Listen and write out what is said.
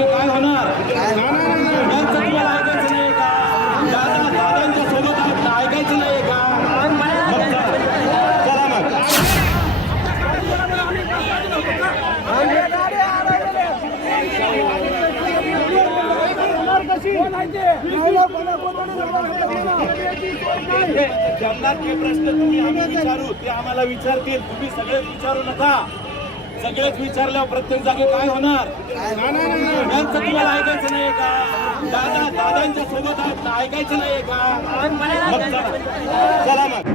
मागे काय होणार? यांचं तुम्हाला प्रश्न तुम्ही आम्ही विचारू ते आम्हाला विचारतील. तुम्ही सगळे विचारू नका. सगळेच विचारल्यावर प्रत्येक जागी काय होणार? यांचं तुम्हाला ऐकायचं नाही का? दादा दादांच्या सोबत ऐकायचं नाही का? चला मग.